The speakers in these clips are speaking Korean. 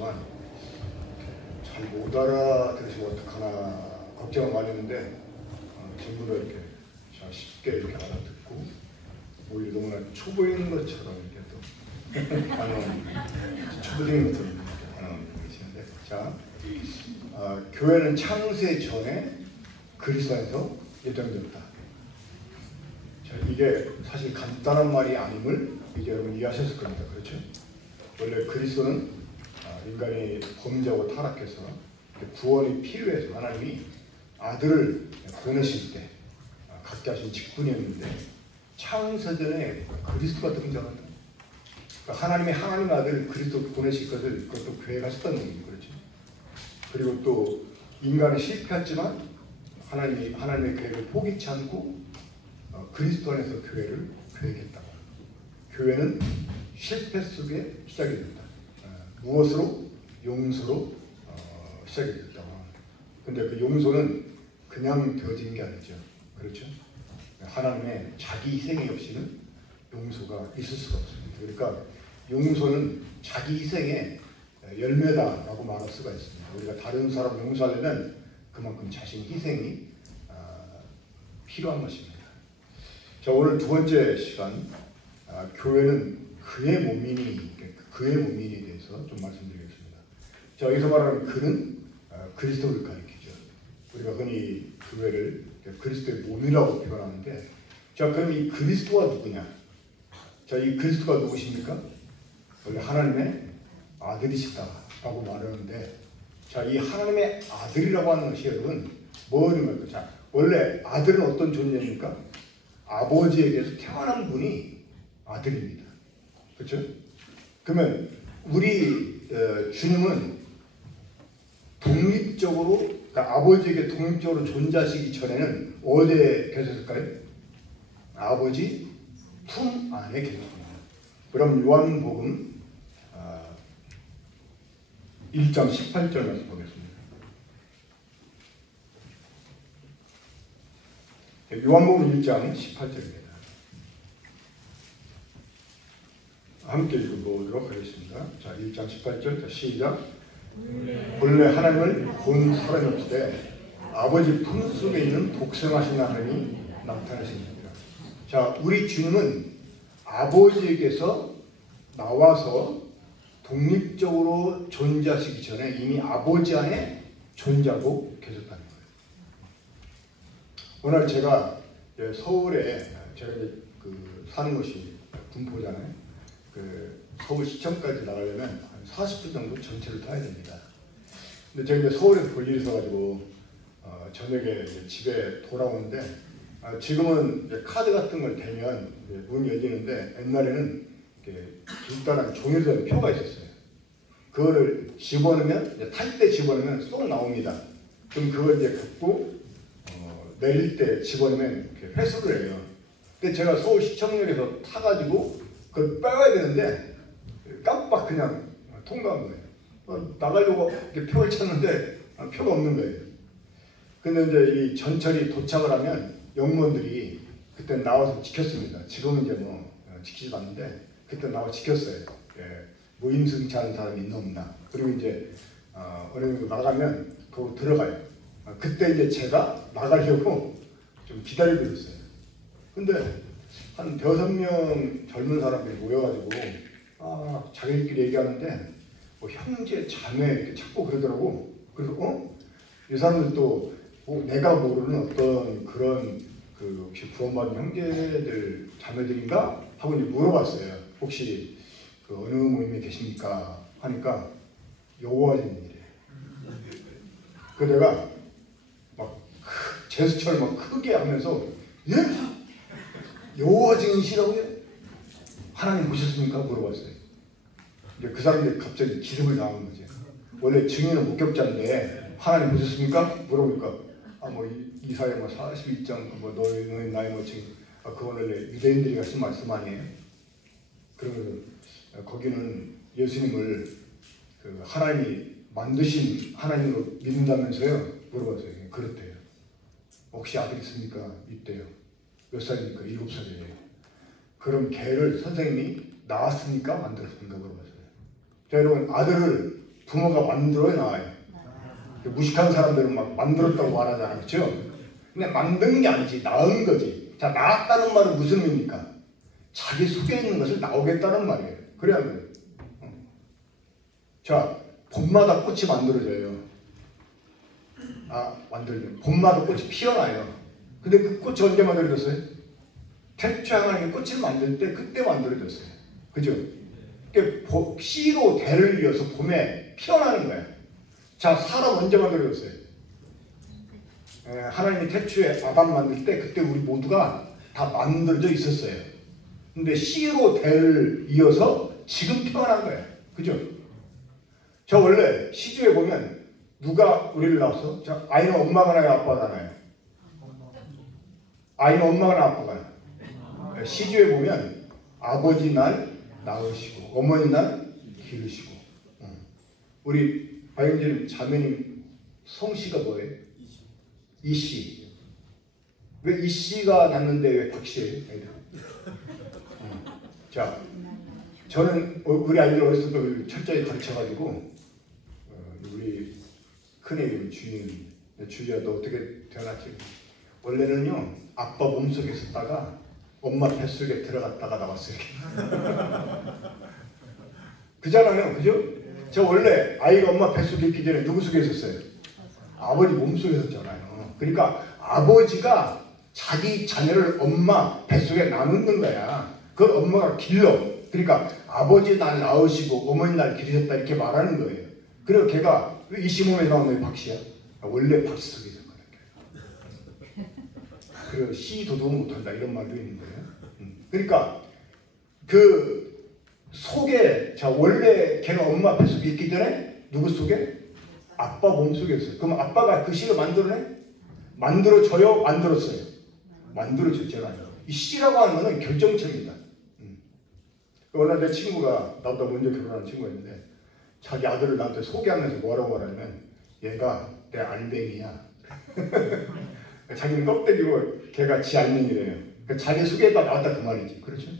하지만 잘 못 알아들으시면 어떡하나 걱정을 많이 했는데 전부 다 이렇게 쉽게 이렇게 알아듣고 오히려 너무나 초보인 것처럼 이렇게 또 반응, 초보인 것처럼 이렇게 반응하고 계시는데, 자, 교회는 창세 전에 그리스도 안에서 예정되었다. 자, 이게 사실 간단한 말이 아님을 이제 여러분 이해하셨을 겁니다. 그렇죠? 원래 그리스도는 인간이 범죄하고 타락해서 구원이 필요해서 하나님이 아들을 보내실 때 갖게 하신 직분이었는데, 창세전에 그리스도가 등장한다. 그러니까 하나님의 하나님 아들 그리스도 보내실 것을 그것도 계획하셨다는 얘기죠. 그렇죠? 그리고 또 인간이 실패했지만 하나님의 계획을 포기치 않고 그리스도 안에서 교회를 계획했다고. 교회는 실패 속에 시작이 된다. 무엇으로? 용서로 시작이 됐다고. 근데 그 용서는 그냥 되어진 게 아니죠. 그렇죠? 하나님의 자기 희생이 없이는 용서가 있을 수가 없습니다. 그러니까 용서는 자기 희생의 열매다라고 말할 수가 있습니다. 우리가 다른 사람 용서하려면 그만큼 자신 희생이 필요한 것입니다. 자, 오늘 두 번째 시간, 교회는 그의 몸이니 대해서 좀 말씀드리겠습니다. 자, 여기서 말하는 그는 그리스도를 가리키죠. 우리가 흔히 교회를 그리스도의 몸이라고 표현하는데, 자, 그럼 이 그리스도가 누구냐? 자, 이 그리스도가 누구십니까? 원래 하나님의 아들이시다라고 말하는데, 자, 이 하나님의 아들이라고 하는 것이 여러분 뭐입니까? 자, 원래 아들은 어떤 존재입니까? 아버지에게서 태어난 분이 아들입니다. 그렇죠? 그러면 우리 주님은 독립적으로, 그러니까 아버지에게 독립적으로 존재하시기 전에는 어디에 계셨을까요? 아버지 품 안에 계셨습니다. 그럼 요한복음 1장 18절 말씀 보겠습니다. 요한복음 1장 18절입니다. 함께 읽어보도록 하겠습니다. 자, 1장 18절, 자, 시작. 본래 하나님을 본 사람이 없으되 아버지 품속에 있는 독생하신 하나님이 나타나십니다. 자, 우리 주님은 아버지에게서 나와서 독립적으로 존재하시기 전에 이미 아버지 안에 존재하고 계셨다는 거예요. 오늘 제가 서울에, 제가 사는 곳이 군포잖아요. 서울시청까지 나가려면 한 40분 정도 전철을 타야 됩니다. 근데 제가 이제 서울에서 볼 일이 있어가지고 저녁에 집에 돌아오는데, 지금은 이제 카드 같은 걸 대면 문이 열리는데, 옛날에는 길다란 종이로 된 표가 있었어요. 그거를 집어넣으면, 탈 때 집어넣으면 쏙 나옵니다. 그럼 그걸 이제 갖고 내릴 때 집어넣으면 이렇게 회수를 해요. 근데 제가 서울시청역에서 타가지고 그걸 빼와야 되는데 깜빡 그냥 통과한 거예요. 나가려고 이렇게 표를 찾는데 표가 없는 거예요. 근데 이제 이 전철이 도착을 하면 영무원들이 그때 나와서 지켰습니다. 지금은 이제 뭐 지키지도 않는데 그때 나와 지켰어요. 무임승차하는 사람이 있나 없나. 그리고 이제 어느 정도 나가면 거기 들어가요. 그때 이제 제가 나가려고 좀 기다리고 있었어요. 근데 한 5명 젊은 사람들이 모여가지고 자기들끼리 얘기하는데 뭐 형제, 자매 이렇게 찾고 그러더라고. 그래서 이 사람들도 내가 모르는 어떤 그런 혹시 구원받은 형제들, 자매들인가 하고 이제 물어봤어요. 혹시 어느 모임에 계십니까? 하니까 여호와주님이래. 그 내가 막 제스처를 막 크게 하면서, 예? 여호와 증인이시라고요? 하나님 보셨습니까? 물어봤어요. 이제 그 사람들이 갑자기 기습을 당한 거죠. 원래 증인은 목격자인데 하나님 보셨습니까? 물어보니까 뭐 이사야 뭐 42장 뭐 너희 나의 뭐 증인, 그건 원래 유대인들이 하신 말씀 아니에요? 그러면 거기는 예수님을 하나님이 만드신 하나님으로 믿는다면서요? 물어봤어요. 그렇대요. 혹시 아들 있습니까? 있대요. 몇 살입니까? 7살이에요. 그럼 걔를 선생님이 낳았습니까? 만들었습니까? 물어봤어요. 자, 여러분, 아들을 부모가 만들어야 나와요. 무식한 사람들은 막 만들었다고 말하잖아요. 그렇죠? 근데 만드는 게 아니지. 낳은 거지. 자, 낳았다는 말은 무슨 의미입니까? 자기 속에 있는 것을 나오겠다는 말이에요. 그래야 돼요. 자, 봄마다 꽃이 만들어져요. 봄마다 꽃이 피어나요. 근데 그 꽃이 언제 만들어졌어요? 태초에 하나님이 꽃을 만들 때 그때 만들어졌어요. 그죠? 씨로 대를 이어서 봄에 피어나는 거예요. 자, 사람 언제 만들어졌어요? 하나님이 태초에 아담 만들 때 그때 우리 모두가 다 만들어져 있었어요. 근데 씨로 대를 이어서 지금 태어난 거예요. 그죠? 저 원래 시주에 보면 누가 우리를 낳았어? 자, 아이는 엄마가 나요, 아빠가 나요? 아이는 엄마가 나 아빠가 나요. 시주에 보면 아버지 날 낳으시고 어머니 날 기르시고. 우리 박영진 자매님 성씨가 뭐예요? 이씨. 왜 이씨가 낳는데 왜 박씨예요? 자, 저는 우리 아이들 어렸을 때 철저히 가르쳐가지고 우리 큰애 주인 주희야 너 어떻게 태어났지? 원래는요 아빠 몸속에 있었다가 엄마 뱃속에 들어갔다가 나왔어요. 그잖아요, 그죠? 저 원래 아이가 엄마 뱃속에 있기 전에 누구 속에 있었어요? 아버지 몸속에 있었잖아요. 그러니까 아버지가 자기 자녀를 엄마 뱃속에 나누는 거야. 그걸 엄마가 길러. 그러니까 아버지 날 낳으시고 어머니 날 기르셨다 이렇게 말하는 거예요. 그리고 걔가 왜 이씨 몸에 나오면 박씨야? 원래 박씨 속에 있었거든. 그리고 씨 도둑은 못한다 이런 말도 있는 거예요. 그러니까 그 속에 자 원래 걔는 엄마 뱃속에 있기 전에 누구 속에? 아빠 몸속에 있어요. 그럼 아빠가 그 씨를 만들어내? 만들어줘요? 만들었어요? 만들어줬잖아요. 이 씨라고 하는 거는 결정체입니다. 오늘 내 친구가 나보다 먼저 결혼한 친구가 있는데 자기 아들을 나한테 소개하면서 뭐라고 말하냐면 얘가 내 알맹이야. 자기는 껍데기고 걔가 지 알맹이래요. 그러니까 자기 소개가 나왔다 그 말이지. 그렇죠?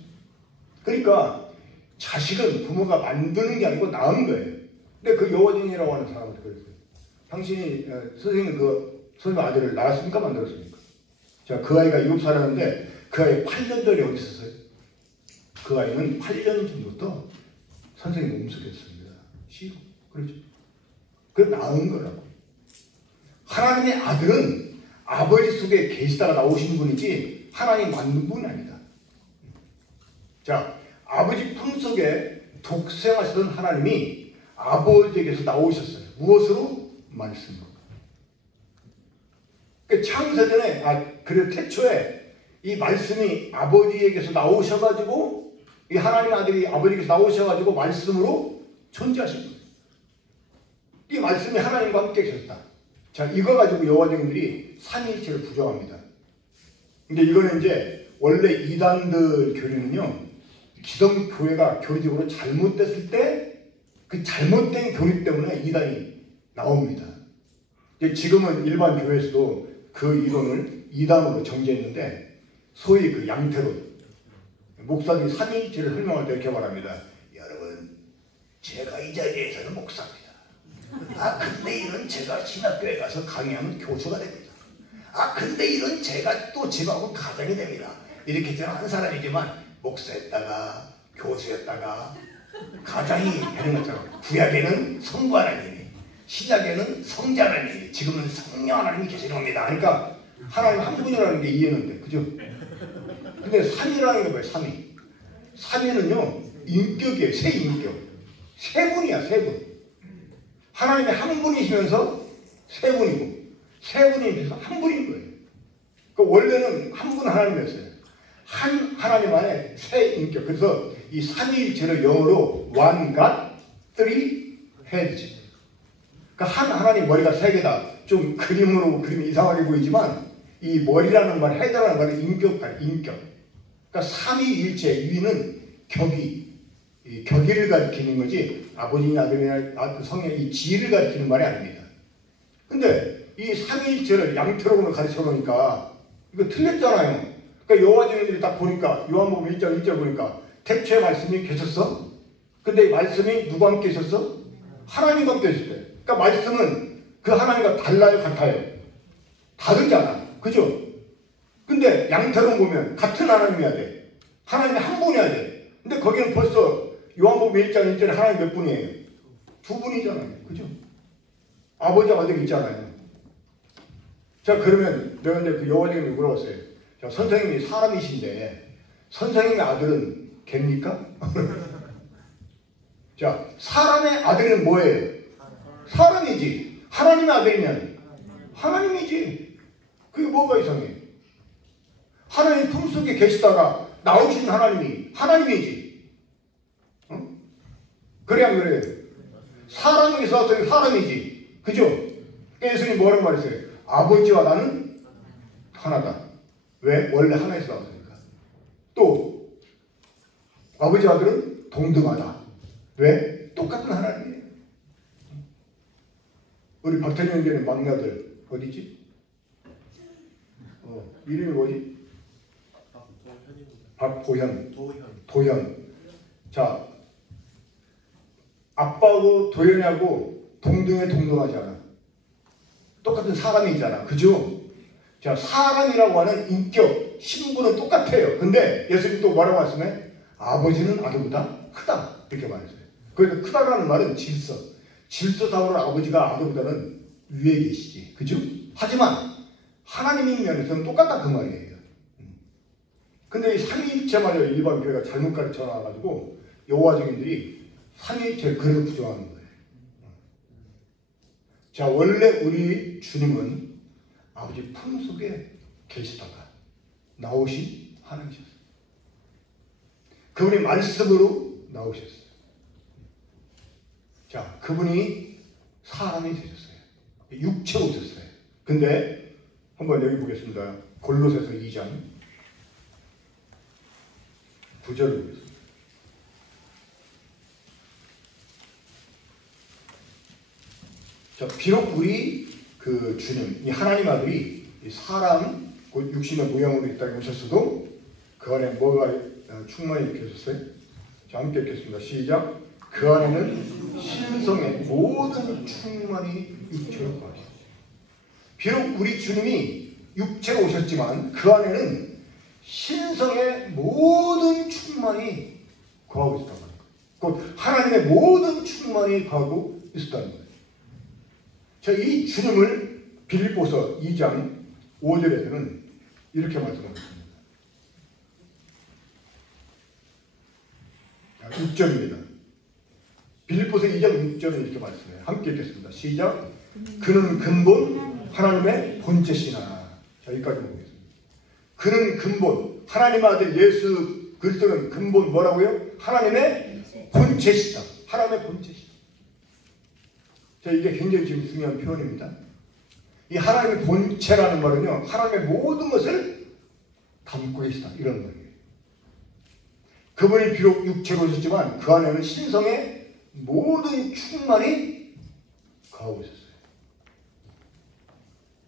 그러니까 자식은 부모가 만드는 게 아니고 낳은 거예요. 근데 그 여호와진이라고 하는 사람한테 그랬어요. 당신이 선생님 선생님 아들을 낳았습니까? 만들었습니까? 자, 그 아이가 7살이었는데 그 아이 8년 전에 어디 있었어요? 그 아이는 8년 전부터 선생님 몸속에 있습니다. 쉬고. 그렇죠? 그건 낳은 거라고. 하나님의 아들은 아버지 속에 계시다가 나오신 분이지 하나님 만든 분이 아니다. 자, 아버지 품속에 독생하시던 하나님이 아버지에게서 나오셨어요. 무엇으로? 말씀으로. 그 창세전에 그래 태초에 이 말씀이 아버지에게서 나오셔가지고 이 하나님 아들이 아버지에게서 나오셔가지고 말씀으로 존재하신 거예요. 이 말씀이 하나님과 함께 계셨다. 자, 이거 가지고 여호와쟁이들이 삼위일체를 부정합니다. 근데 이거는 이제 원래 이단들 교리는요, 기성교회가 교리적으로 잘못됐을 때 그 잘못된 교리 때문에 이단이 나옵니다. 지금은 일반 교회에서도 그 이론을 이단으로 정죄했는데 소위 그 양태론 목사들이 삼위일체를 설명할 때 이렇게 말합니다. 여러분, 제가 이 자리에서는 목사입니다. 근데 이런 제가 신학교에 가서 강의하면 교수가 됩니다. 근데 이런 제가 또 집하고 가장이 됩니다. 이렇게 저는 한 사람이지만 목사였다가 교수였다가 가장이 되는 것처럼 구약에는 성부 하나님이 신약에는 성자 하나님이 지금은 성령 하나님이 계시는 겁니다. 그러니까 하나님 한 분이라는 게 이해는 돼. 그죠? 근데 삼위라는 게 뭐예요? 삼위. 삼위는요 인격이에요. 세 인격. 세 분이야. 세 분. 하나님이 한 분이시면서 세 분이고 세 분이면서 한 분인 거예요. 그 원래는 한 분 하나님이었어요. 한 하나님 안에 세 인격. 그래서 이 삼위일체를 영어로 one God, three heads. 그러니까 한 하나님 머리가 세 개다. 좀 그림이 이상하게 보이지만 이 머리라는 말, 헤드라는 말은 인격. 그러니까 삼위일체 위는 격이, 이 격의를 가리키는 거지 아버지나 아들이나 성령 이 지위를 가리키는 말이 아닙니다. 근데 이 삼위일체를 양태로는 가르쳐 놓으니까 이거 틀렸잖아요. 그러니까 여호와쟁이들이 딱 보니까 요한복음 1장 1절 보니까 태초에 말씀이 계셨어? 근데 이 말씀이 누구와 함께 있었어? 하나님과 함께 있을 때. 그러니까 말씀은 그 하나님과 달라요, 같아요? 다르잖아. 그죠? 근데 양태로 보면 같은 하나님이어야 돼. 하나님이 한 분이어야 돼. 근데 거기는 벌써 요한복음 1장 1절에 하나님 몇 분이에요? 두 분이잖아요. 그죠? 아버지와 아들이 있잖아요. 자, 그러면 내가 이제 그 여호와님이 물어봤어요. 자, 선생님이 사람이신데 선생님의 아들은 개입니까? 자, 사람의 아들은 뭐예요? 사람이지. 하나님의 아들이면 하나님이지. 그게 뭐가 이상해? 하나님 품속에 계시다가 나오신 하나님이 하나님이지. 어? 그래 안 그래요? 사람이 있어서 사람이지. 그죠? 예수님이 뭐라고 말했어요? 아버지와 나는 하나다. 왜? 원래 하나에서 나왔으니까. 또 아버지와 아들은 동등하다. 왜? 똑같은 하나님이에요. 우리 박태준 형제는 막내 아들 어디지? 이름이 뭐지? 박보현. 도현. 자, 아빠하고 도현이하고 동등하지 않아. 똑같은 사람이잖아. 그죠? 자, 사람이라고 하는 인격, 신분은 똑같아요. 근데 예수님 또 뭐라고 말씀해? 아버지는 아들보다 크다. 이렇게 말했어요. 그래서 크다라는 말은 질서상으로 아버지가 아들보다는 위에 계시지. 그죠? 하지만 하나님의 면에서는 똑같다 그 말이에요. 근데 이 삼위일체만을 일반 교회가 잘못 가르쳐 놔가지고 여호와 증인들이 삼위일체를 그래도 부정하는 거예요. 자, 원래 우리 주님은 아버지 품속에 계시다가 나오신 하나님이셨어요. 그분이 말씀으로 나오셨어요. 자, 그분이 사람이 되셨어요. 육체로 오셨어요. 근데 한번 여기 보겠습니다. 골로새서 2장 9절을 보겠습니다. 자, 비록 우리 그 주님, 이 하나님 아들이 이 사람, 곧 육신의 모양으로 이 땅에 오셨어도 그 안에 뭐가 충만히 계셨어요? 자, 함께 읽겠습니다. 시작. 그 안에는 신성의 모든 충만이 육체로 거하시오. 비록 우리 주님이 육체로 오셨지만 그 안에는 신성의 모든 충만이 거하고 있었다는 거예요. 곧 하나님의 모든 충만이 거하고 있었다는 거예요. 자, 이 주님을 빌립보서 2장 5절에서는 이렇게 말씀하고 있습니다. 6절입니다. 빌립보서 2장 6절은 이렇게 말씀해요. 함께 읽겠습니다. 시작. 그는 근본 하나님의 본체시나. 자, 여기까지 보겠습니다. 그는 근본, 하나님의 아들 예수 그리스도는 근본 뭐라고요? 하나님의 본체시다. 하나님의 본체시다. 자, 이게 굉장히 지금 중요한 표현입니다. 이 하나님의 본체라는 말은요, 하나님의 모든 것을 담고 계시다. 이런 말이에요. 그분이 비록 육체로 오셨지만 그 안에는 신성의 모든 충만이 거하고 있었어요.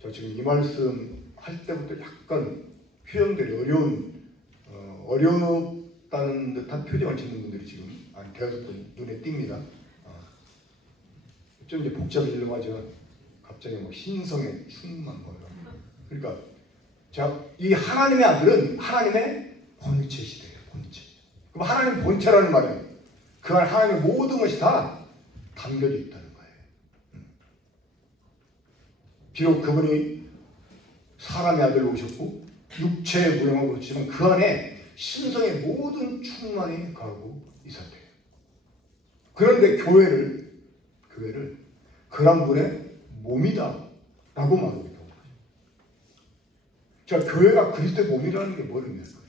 저 지금 이 말씀 할 때부터 약간 표현들이 어려웠다는 듯한 표정을 짓는 분들이 지금 대여섯 분 눈에 띕니다. 좀 이제 복잡해지려고 하죠. 갑자기 뭐 신성의 충만 뭐 이런. 그러니까 자, 이 하나님의 아들은 하나님의 본체시대예요. 본체. 그럼 하나님 본체라는 말은 그 안에 하나님의 모든 것이 다 담겨져 있다는 거예요. 비록 그분이 사람의 아들로 오셨고 육체의 모형으로 오셨지만 그 안에 신성의 모든 충만이 가고 있었대요. 그런데 교회를 그런 분의 몸이다 라고 말하고 있다고. 자, 교회가 그리스도의 몸이라는 게 뭘 의미할까요?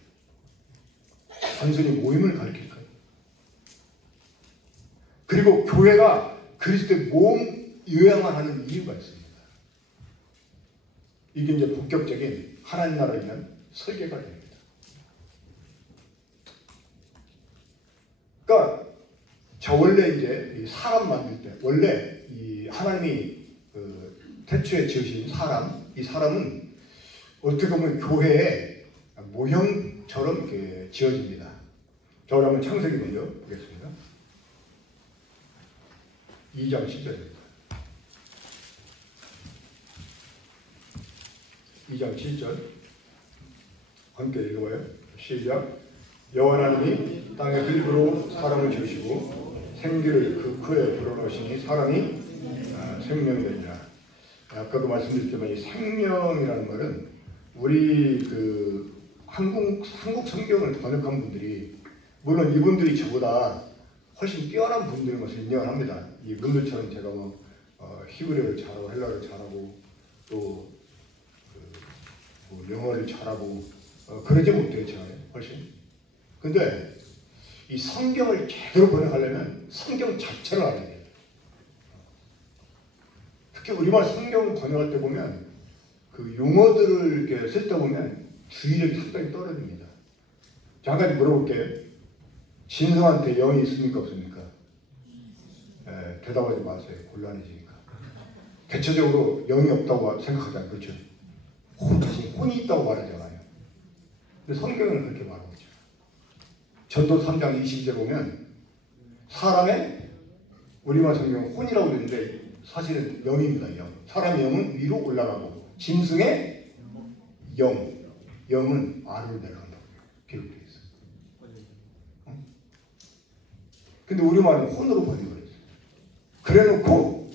단순히 모임을 가리킬까요? 그리고 교회가 그리스도의 몸이어야만 하는 이유가 있습니다. 이게 이제 본격적인 하나님 나라에 대한 설계가 됩니다. 그러니까 자, 원래 이제 이 사람 만들 때 원래 이 하나님이 태초에 지으신 사람, 이 사람은 어떻게 보면 교회의 모형처럼 이렇게 지어집니다. 자, 우리 한번 창세기 먼저 보겠습니다. 2장 10절입니다. 2장 7절 함께 읽어봐요. 시작. 여호와 하나님이 땅에 흙으로 사람을 지으시고 생기를 그 코에 불어넣으시니 사람이 생명이 되니라. 아까도 말씀드렸지만 이 생명이라는 말은 우리 그 한국 성경을 번역한 분들이 물론 이분들이 저보다 훨씬 뛰어난 분들인 것을 인정을 합니다. 이 분들처럼 제가 히브리어를 잘하고 헬라어를 잘하고 또 영어를 잘하고 그러지 못해요. 제가 훨씬. 근데 이 성경을 제대로 번역하려면 성경 자체를 알아야 돼요. 특히 우리말 성경 번역할 때 보면 그 용어들을 이렇게 쓸 때 보면 주의력이 상당히 떨어집니다. 자, 한 가지 물어볼게요. 진성한테 영이 있습니까 없습니까? 대답하지 마세요. 곤란해지니까. 대체적으로 영이 없다고 생각하잖아요. 그렇죠? 혼이 있다고 말하잖아요. 근데 성경은 그렇게 말하고 있죠. 전도 3장 22절 보면 사람의 우리말 성경은 혼이라고 되는데 사실은 영입니다. 영. 사람의 영은 위로 올라가고 짐승의 영은 아래로 내려간다고 기록되어 있어요. 근데 우리말은 혼으로 번역을 했어요. 그래놓고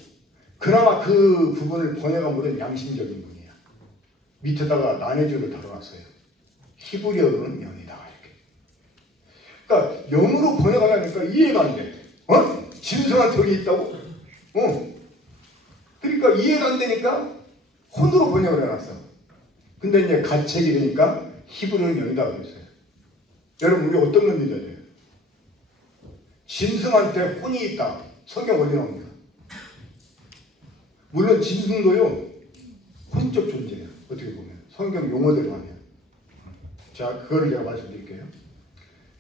그나마 그 부분을 번역한 분은 양심적인 분이야. 밑에다가 난해주를 달아놨어요. 히브리어로는 영이다 이렇게. 그러니까 영으로 번역하려니까 이해가 안 돼. 짐승한 덕이 있다고? 그러니까 이해가 안 되니까 혼으로 번역을 해놨어. 근데 이제 가책이 되니까 히브리어는 영이다 그랬어요. 여러분 우리 어떤 건 믿어야 돼요? 짐승한테 혼이 있다. 성경 어디 나옵니까? 물론 짐승도요 혼적 존재예요. 어떻게 보면 성경 용어대로 하면. 자, 그거를 제가 말씀드릴게요.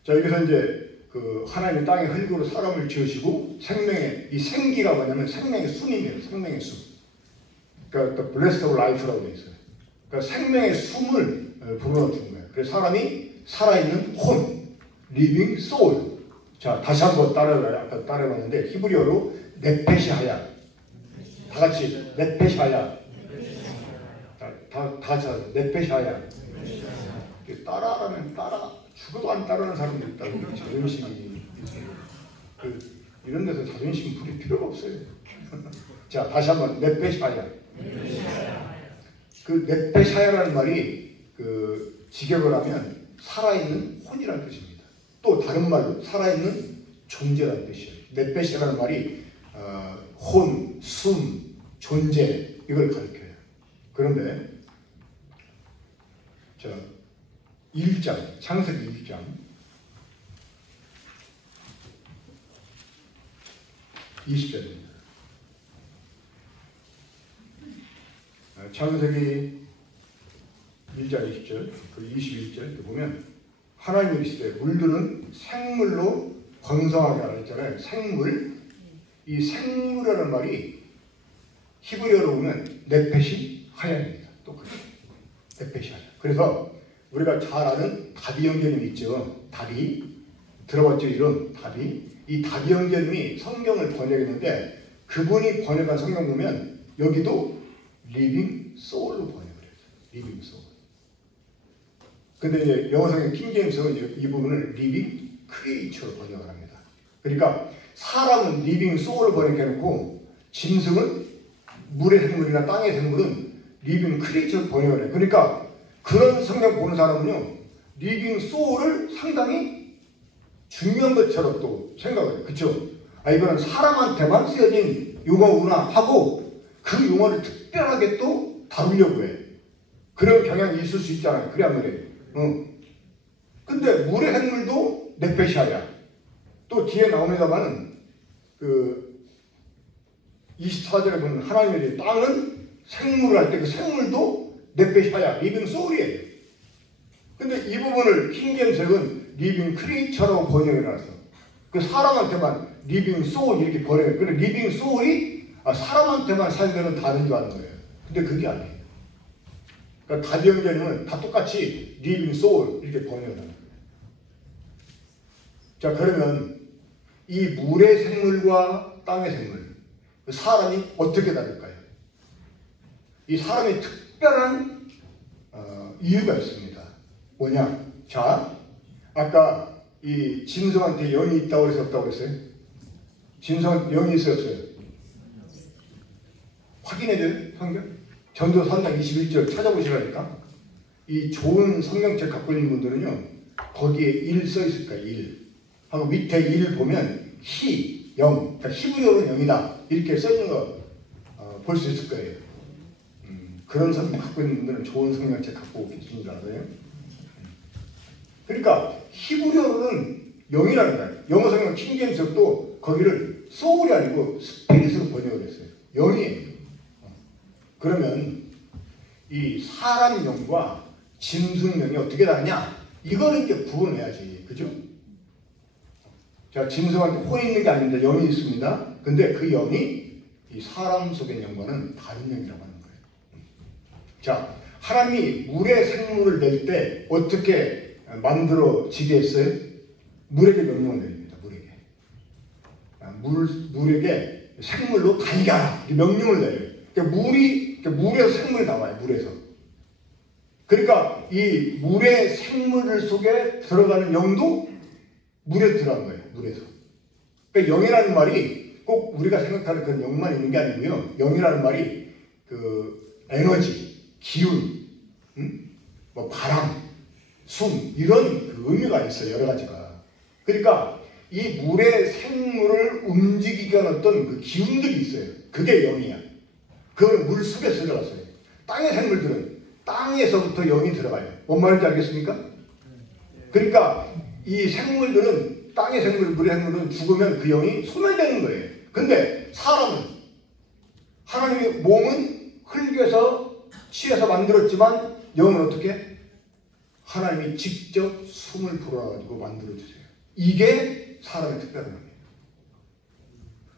자, 여기서 이제 그 하나님이 땅에 흙으로 사람을 지으시고 생명의 이 생기가 뭐냐면 생명의 숨이에요. 생명의 숨. 그러니까 the blessed of life라고 되어 있어요. 그러니까 생명의 숨을 불어넣어 준 거예요. 그래서 사람이 살아있는 혼, living soul. 자, 다시 한번 따라해봐요. 아까 따라해봤는데 히브리어로 네페시하야. 다 같이 네페시하야. 다 같이 하세요. 네페시하야. 따라하면 따라 죽어도 안 따르는 사람도 있다고. 자존심이 있어요. 이런 데서 자존심 부릴 필요가 없어요. 자, 다시 한번 네페시하야. 그 네페시하야라는 말이 그 직역을 하면 살아있는 혼이라는 뜻입니다. 또 다른 말로 살아있는 존재라는 뜻이에요. 네페시라는 말이 혼, 숨, 존재 이걸 가리켜요. 그런데 자 1장 창세기 1장 20절입니다. 창세기 1장 20절 그 21절 보면 하나님이 이르시되 물들은 생물로 번성하게 하라 했잖아요. 생물. 이 생물이라는 말이 히브리어로 보면 네페시 하야입니다. 또 그래요. 네페시 하야. 그래서 우리가 잘 아는 다비 형제님 있죠. 다비. 들어봤죠? 이름 다비. 이 다비 형제님이 성경을 번역했는데 그분이 번역한 성경 보면 여기도 리빙 소울로 번역을 했어요. 리빙 소울. 근데 이제 영어 성경 킹제임스는 이 부분을 리빙 크리에이처로 번역을 합니다. 그러니까 사람은 리빙 소울을 번역해놓고 짐승은 물의 생물이나 땅의 생물은 리빙 크리에이처로 번역을 해요. 그러니까 그런 성경 보는 사람은요 리빙 소울을 상당히 중요한 것처럼 또 생각을 해요. 그쵸? 이거는 사람한테만 쓰여진 용어구나 하고 그 용어를 특별하게 또 다루려고 해. 그런 경향이 있을 수 있잖아요. 그래 안 그래요? 근데 물의 생물도 네페시아야. 또 뒤에 나옵니다만은 그 24절에 보면 하나님의 땅은 생물을 할 때 그 생물도 네페시아야. 리빙 소울이에요. 근데 이 부분을 킹제임스는 리빙 크리처라고 번역을 해놨어. 그 사람한테만 리빙 소울 이렇게 번역해. 근데 리빙 소울이 사람한테만 살면은 다른 줄 아는 거예요. 근데 그게 아니에요. 그러니까 다비 형제님은 다 똑같이 리빙 소울 이렇게 번역을 합니다. 자, 그러면 이 물의 생물과 땅의 생물 사람이 어떻게 다를까요? 이 사람이 특별한 이유가 있습니다. 뭐냐? 자, 아까 이 짐승한테 영이 있다고 그래서 없다고 그랬어요? 짐승한테 영이 있어요, 없어요? 확인해줘요, 성경? 전도 3장 21절 찾아보시라니까. 이 좋은 성경책 갖고 있는 분들은요, 거기에 1 써 있을 거예요, 1. 하고 밑에 1 보면 히, 영, 그러니까 히브리어로는 영이다. 이렇게 써 있는 거 볼 수 있을 거예요. 그런 성경 갖고 있는 분들은 좋은 성경책 갖고 계시는 줄 알아요? 그러니까 히브리어로는 영이라는 거예요. 영어 성경 킹제임스도 거기를 소울이 아니고 스피릿으로 번역을 했어요. 영이에요. 그러면 이 사람 영과 짐승 영이 어떻게 다르냐? 이거는 이제 구분해야지. 그죠? 자, 짐승한테 혼이 있는 게 아닙니다. 영이 있습니다. 근데 그 영이 이 사람 속의 영과는 다른 영이라고 하는 거예요. 자, 하나님이 물의 생물을 낼 때 어떻게 만들어지게 했어요? 물에게 명령을 내립니다. 물에게 생물로 다니게 하라. 명령을 내려요. 그러니까 물에서 생물이 나와요. 물에서. 그러니까 이 물의 생물 속에 들어가는 영도 물에 들어간 거예요. 물에서. 그러니까 영이라는 말이 꼭 우리가 생각하는 그런 영만 있는 게 아니고요. 영이라는 말이 그 에너지, 기운, 뭐 바람, 숨 이런 그 의미가 있어요. 여러 가지가. 그러니까 이 물의 생물을 움직이게 하는 어떤 그 기운들이 있어요. 그게 영이야. 그걸 물 속에서 들어갔어요. 땅의 생물들은 땅에서부터 영이 들어가요. 뭔 말인지 알겠습니까? 그러니까 이 생물들은 땅의 생물, 물의 생물은 죽으면 그 영이 소멸되는 거예요. 근데 사람은 하나님의 몸은 흙에서 취해서 만들었지만 영은 어떻게? 하나님이 직접 숨을 불어가지고 만들어주세요. 이게 사람의 특별한 겁니다.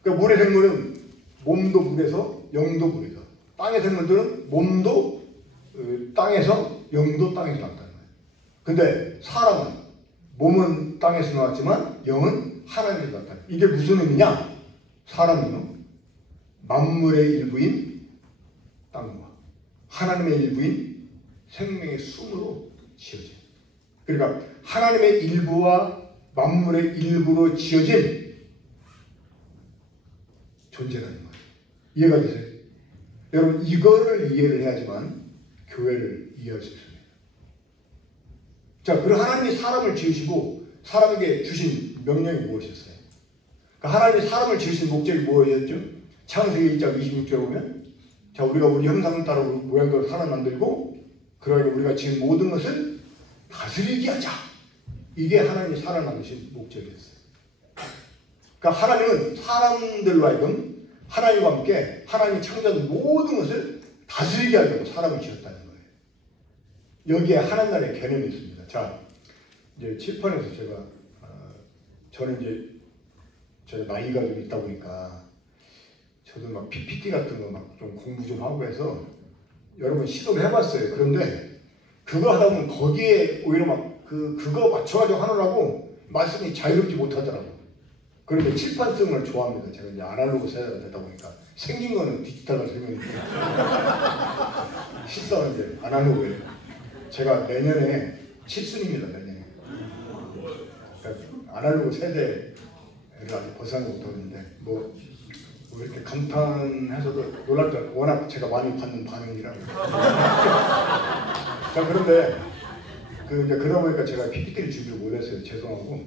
그러니까 물의 생물은 몸도 물에서 영도 물에서, 땅의 생물들은 몸도 땅에서 영도 땅에서 나왔다는 거예요. 근데 사람은 몸은 땅에서 나왔지만 영은 하나님에서 나왔다. 이게 무슨 의미냐? 사람은요, 만물의 일부인 땅과 하나님의 일부인 생명의 숨으로 지어져요. 그러니까 하나님의 일부와 만물의 일부로 지어진 존재라는 거예요. 이해가 되세요? 여러분, 이거를 이해를 해야지만 교회를 이해할 수 있습니다. 자, 그럼 하나님이 사람을 지으시고 사람에게 주신 명령이 무엇이었어요? 그러니까 하나님이 사람을 지으신 목적이 무엇이었죠? 창세기 1장 26절에 보면, 자, 우리가 우리 형상을 따라 모양대로 사람 만들고 그러니 우리가 지은 모든 것을 다스리게 하자. 이게 하나님이 사람을 만드신 목적이었어요. 그러니까 하나님은 사람들로 하여금 하나님과 함께 하나님이 창조한 모든 것을 다스리게 하려고 사람을 지었다는 거예요. 여기에 하나님 나라의 개념이 있습니다. 자, 이제 칠판에서 저는 이제 제가 나이가 좀 있다 보니까 저도 막 PPT 같은 거 막 좀 공부 좀 하고 해서 여러 번 시도를 해봤어요. 그런데 그거 하다 보면 거기에 오히려 막 그거 맞춰가지고 하느라고 말씀이 자유롭지 못하더라고요. 그런데 칠판 쓰는 걸 좋아합니다. 제가 이제 아날로그 세대가 되다 보니까 생긴 거는 디지털로 설명이 실상은 이제 아날로그예요. 제가 내년에 칠순입니다. 내년에. 그러니까 아날로그 세대를 아직 벗어나지 못하는데 뭐 이렇게 감탄해서도 놀랄 줄 워낙 제가 많이 받는 반응이라. 자, 그런데 이제 그러다 보니까 제가 PPT를 준비를 못했어요. 죄송하고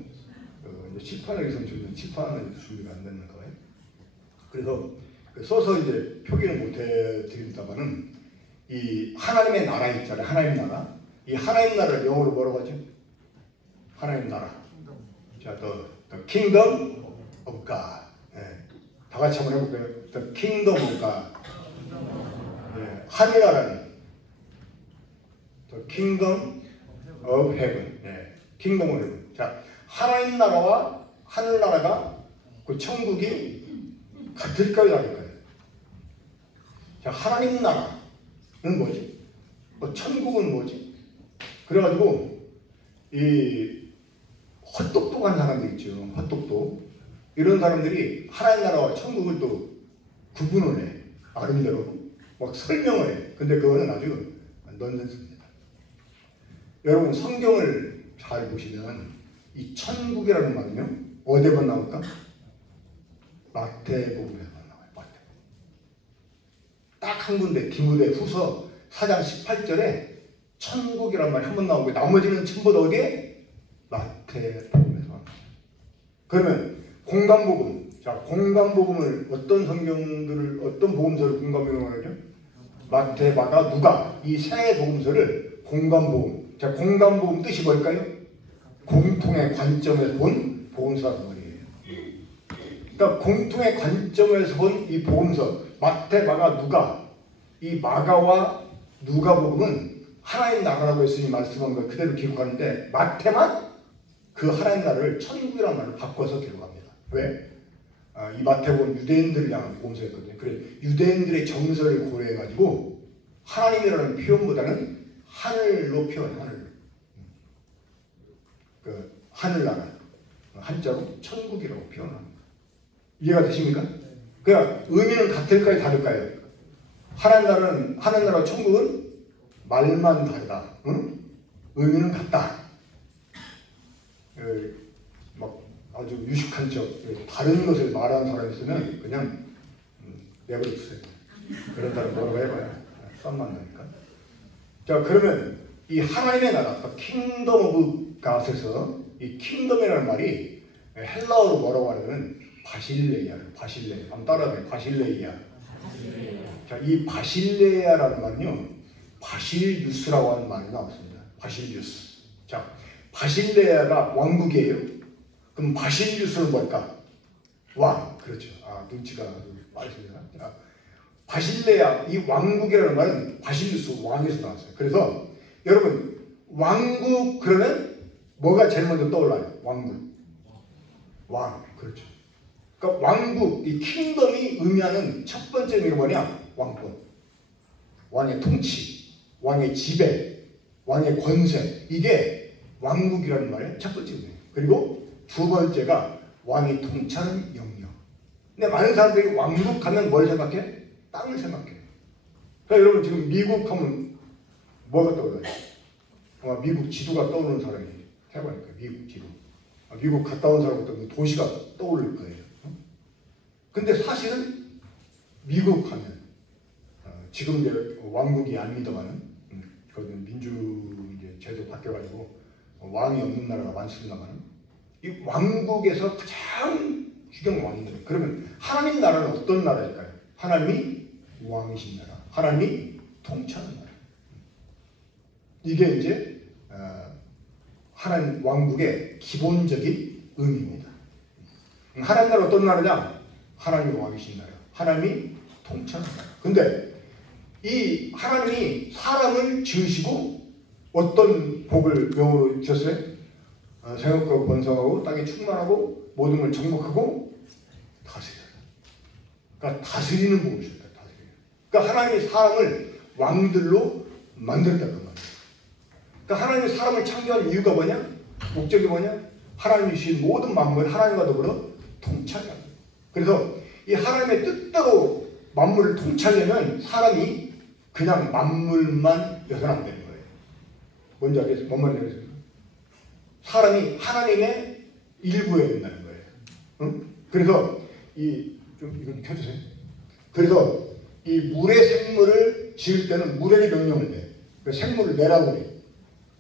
이제 칠판을 칠판은 준비가 안 되는 거예요. 그래서 써서 이제 표기를 못 해드립니다만은 이 하나님의 나라 있잖아요. 하나님 나라. 이 하나님 나라를 영어로 뭐라고 하죠? 하나님 나라. 자, the kingdom of God. 네. 다 같이 한번 해볼까요? The kingdom of God. 네. 하늘나라는 the kingdom of heaven. 네. kingdom of heaven. 자, 하나님 나라와 하늘나라가 그 천국이 같을까요, 다를까요? 자, 하나님 나라는 뭐지? 천국은 뭐지? 그래가지고 이 헛똑똑한 사람들 있죠. 헛똑똑. 이런 사람들이 하나님 나라와 천국을 또 구분을 해. 나름대로 막 설명을 해. 근데 그거는 아주 넌센스입니다. 여러분 성경을 잘 보시면 이 천국이라는 말은요 어디에만 나올까? 마태복음에만 나와요. 마태복음. 딱 한 군데 디모데 후서 4장 18절에 천국이란 말이 한 번 나오고 나머지는 전부 다 어디에? 마태복음에서 나와요. 그러면 공간복음. 자, 공간복음을 어떤 성경들을 어떤 복음서를 공간복음이라고 하죠? 마태, 마가, 누가 이 세 복음서를 공간복음. 자, 공간복음 뜻이 뭘까요? 공통의 관점에서 본 복음서라는 말이에요. 그러니까 공통의 관점에서 본 이 복음서 마태, 마가, 누가 이 마가와 누가복음은 하나님 나라라고 했으니 말씀한 걸 그대로 기록하는데 마태만 그 하나님 나라를 천국이라는 말을 바꿔서 기록합니다. 왜? 이 마태복음 유대인들을 향한 복음서였거든요. 그래 유대인들의 정서를 고려해가지고 하나님이라는 표현보다는 하늘로 표현, 하늘. 그 하늘나라 한자로 천국이라고 표현합니다. 이해가 되십니까? 그러니까 의미는 같을까요, 다를까요? 하늘나라 천국은 말만 다르다. 응? 의미는 같다. 막 아주 유식한 척 다른 것을 말하는 사람이 있으면 그냥 내버려 두세요. 그런 사람 뭐라고 해봐야 썸만 나니까. 자, 그러면 이 하나님의 나라, 킹덤 오브 갓에서 이 킹덤이라는 말이 헬라어로 뭐라고 하냐면 바실레이아를 바실레이아. 한번 따라해봐요. 바실레이아. 자, 이 바실레이아라는 말은요 바실유스라고 하는 말이 나왔습니다. 바실유스. 자, 바실레이아가 왕국이에요. 그럼 바실유스는 뭘까? 왕. 그렇죠. 아, 눈치가 빠르십니다. 바실레아, 이 왕국이라는 말은 바실루스 왕에서 나왔어요. 그래서 여러분 왕국 그러면 뭐가 제일 먼저 떠올라요? 왕국. 왕. 그렇죠. 그러니까 왕국, 이 킹덤이 의미하는 첫 번째 의미가 뭐냐? 왕권. 왕의 통치, 왕의 지배, 왕의 권세. 이게 왕국이라는 말의 첫 번째 의미예요. 그리고 두 번째가 왕이 통치하는 영역. 근데 많은 사람들이 왕국 하면 뭘 생각해? 땅을 생각해. 그러니까 여러분 지금 미국 하면 뭐가 떠올라요? 아마 미국 지도가 떠오르는 사람이 해보니까 미국 지도. 미국 갔다 온 사람부터 도시가 떠오를 거예요. 근데 사실은 미국 하면 지금 이제 왕국이 아닙니다만은 그건 민주 이제 제도 바뀌어가지고 왕이 없는 나라가 많습니다만은 이 왕국에서 가장 주경 왕이에요. 그러면 하나님 나라는 어떤 나라일까요? 하나님이 왕이신 나라, 하나님이 통치하는 나라. 이게 이제 하나님 왕국의 기본적인 의미입니다. 하나님 나라 어떤 나라냐? 하나님이 왕이신 나라, 하나님이 통치하는 나라. 근데 이 하나님이 사람을 지으시고 어떤 복을 명으로 주셨어요? 생육하고 번성하고 땅에 충만하고 모든 걸 정복하고 다스려라. 그러니까 다스리는 복을 주셨다. 그러니까 하나님이 사람을 왕들로 만들었다는 말이에요. 그러니까 하나님이 사람을 창조한 이유가 뭐냐? 목적이 뭐냐? 하나님이 주신 모든 만물 하나님과 더불어 통치하는 거예요. 그래서 이 하나님의 뜻대로 만물을 통치하려면 사람이 그냥 만물만 여서는 안 되는 거예요. 뭔지 알겠어요? 뭔 말인지 알겠습니까? 사람이 하나님의 일부여야 된다는 거예요. 응? 그래서 좀 이거 좀 켜주세요. 그래서 이 물의 생물을 지을 때는 물에게 명령을 내. 그 생물을 내라고 그래.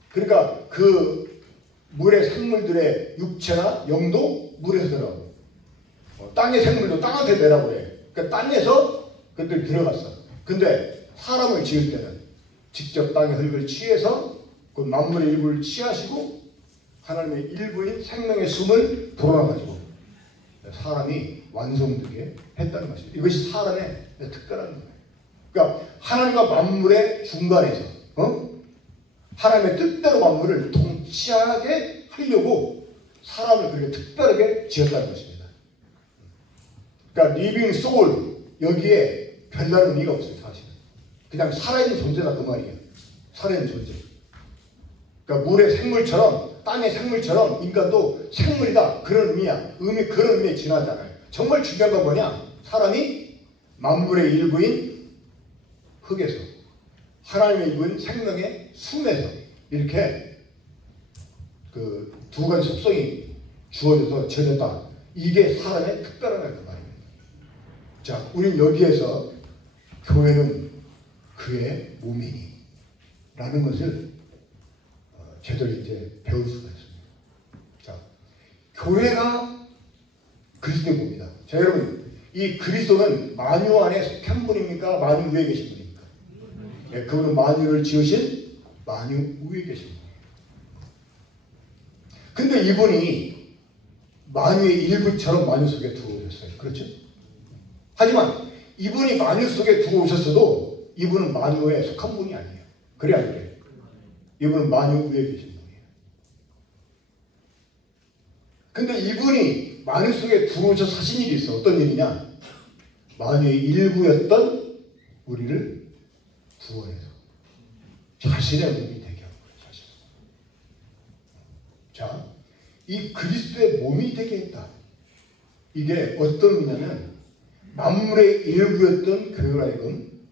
그러니까 그 물의 생물들의 육체나 영도 물에서 내라고. 땅의 생물도 땅한테 내라고 그래. 그러니까 땅에서 그들이 들어갔어. 근데 사람을 지을 때는 직접 땅의 흙을 취해서 그 만물의 일부를 취하시고 하나님의 일부인 생명의 숨을 불어넣어가지고 사람이 완성되게 했다는 것입니다. 이것이 사람의 특별한 거예요. 그러니까 하나님과 만물의 중간에서 하나님의 뜻대로 만물을 통치하게 하려고 사람을 그렇게 특별하게 지었다는 것입니다. 그러니까 리빙 소울 여기에 별다른 의미가 없어요. 사실은 그냥 살아있는 존재다 그 말이에요. 살아있는 존재. 그러니까 물의 생물처럼 땅의 생물처럼 인간도 생물이다 그런 의미야. 그런 의미에 지나지 않아요. 정말 중요한 건 뭐냐? 사람이 만물의 일부인 흙에서, 하나님의 일부인 생명의 숨에서 이렇게 그 두 가지 속성이 주어져서 지어졌다. 이게 사람의 특별한 그 말입니다. 자, 우린 여기에서 교회는 그의 몸이니 라는 것을 제대로 이제 배울 수가 있습니다. 자, 교회가 그리스도의 몸이다. 자, 여러분, 이 그리스도는 만유 안에 속한 분입니까? 만유 위에 계신 분입니까? 네, 그분은 만유를 지으신 만유 위에 계신 분입니다. 근데 이분이 만유의 일부처럼 만유 속에 들어오셨어요. 그렇죠? 하지만 이분이 만유 속에 들어오셨어도 이분은 만유에 속한 분이 아니에요. 그래 안 그래요? 이분은 만유 위에 계신 분이에요. 근데 이분이 만유 속에 들어오셔서 하신 일이 있어. 어떤 일이냐? 만유의 일부였던 우리를 구원해서 자신의 몸이 되게 한 거예요. 자신. 자, 이 그리스도의 몸이 되게 했다. 이게 어떤 의미냐면 만물의 일부였던 교회가 하여금